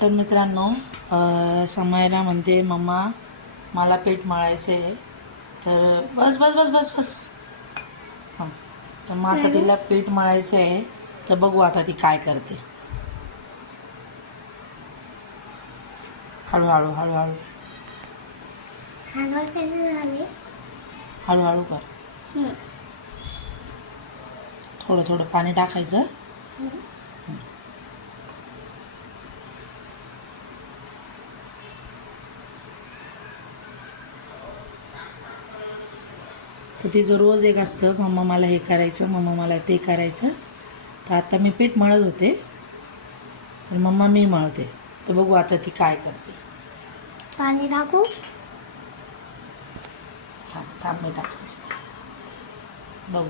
तर मित्रांनो, समयरा म्हणते मम्मा मला पीठ मळायचं आहे. तर बस बस बस बस बस हां. तर मग आता तिला पीठ मळायचं आहे. तर बघू आता ती काय करते. हळूहळू हळूहळू हळूहळू कर. थोडं थोडं पाणी टाकायचं. तर तिचं रोज एक असतं, मम्मा मला हे करायचं, मम्मा मला ते करायचं. तर आता मी पीठ मळत होते, तर मम्मा मी मळते. तर बघू आता ती काय करते. पाणी टाकू? हां, थांब मी टाकते. बघू.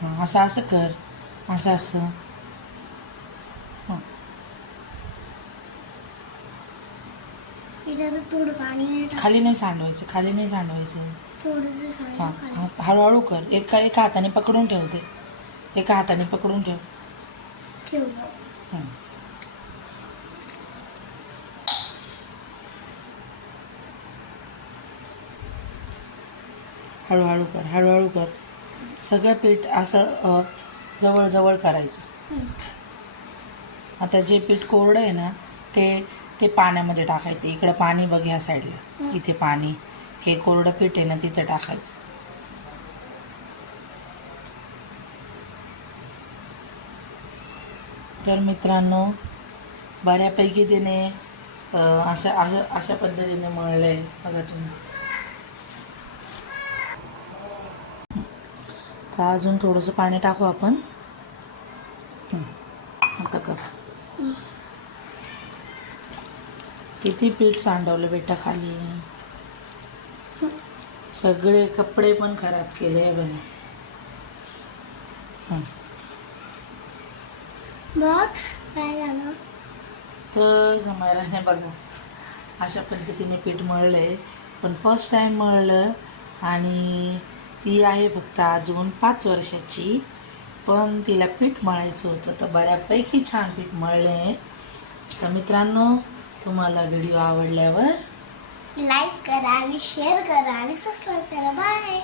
हां, असं असं कर, असं असं. हां, इथं थोडं पाणी नाही टाक. खाली नाही सांडवायचं, खाली नाही सांडवायचं. थोडंसं हां सांग. हां, हळूहळू कर. एका हाताने पकडून ठेवते, एका हाताने पकडून ठेव. ठेवलं. हं. हळूहळू कर, हळूहळू कर. सगळं पीठ असं जवळ करायचं. आता जे पीठ कोरडं आहे ना, ते ते पाण्यामध्ये टाकायचं. इकडं पाणी बघ, ह्या साईडला इथे पाणी. हे कोरडं पीठ आहे ना, तिथं टाकायचं. तर मित्रांनो, बऱ्यापैकी तिने अशा अशा अशा पद्धतीने मळलं आहे बघा तुम्ही. तर अजून थोडंसं पाणी टाकू आपण. आता कर. किती पीठ सांडवलं बेटा खाली. सगळे कपडे पण खराब केले आहे बघा. बघ काय झालं. तर समयराने बघा अशा पद्धतीने पीठ मळलं आहे. पण फर्स्ट टाईम मळलं. आणि ती आहे फक्त अजून 5 वर्षाची. पण तिला पीठ मळायचं होतं, तर बऱ्यापैकी छान पीठ मळले आहे. तर मित्रांनो, तुम्हाला व्हिडिओ आवडल्यावर लाईक करा आणि शेअर करा आणि सबस्क्राईब करा. बाय.